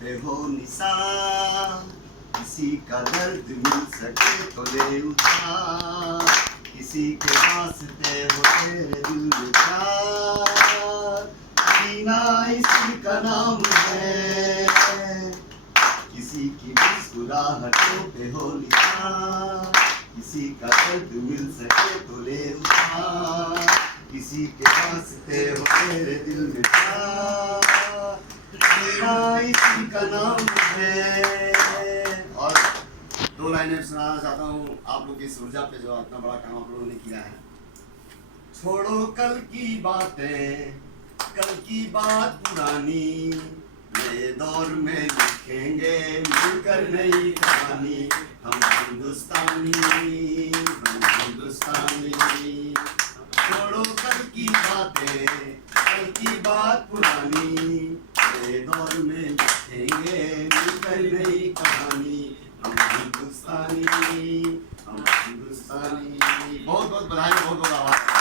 पे हो निशान, किसी का दर्द मिल सके तो ले उधार, किसी के वास्ते हो तेरे दिल में प्यार, जीना इसी का नाम है, किसी की मुस्कुराहटों पे हो निशान, किसी का दर्द मिल सके तो ले उधार, किसी के वास्ते हो तेरे दिल में प्यार, जीना इसी का नाम है। और दो लाइनें सुनाना चाहता हूँ आप लोग की इस ऊर्जा पे जो इतना बड़ा काम आप लोगों ने किया है। छोड़ो कल की बातें, कल की बात पुरानी, नए दौर में लिखेंगे मिलकर नई कहानी, हम हिंदुस्तानी, हम हिंदुस्तानी। छोड़ो कल की बातें, कल की बात पुरानी, नए दौर में लिखेंगे मिलकर नई कहानी, हम हिंदुस्तानी, हम हिंदुस्तानी। बहुत बहुत बधाई, बहुत बहुत आभार।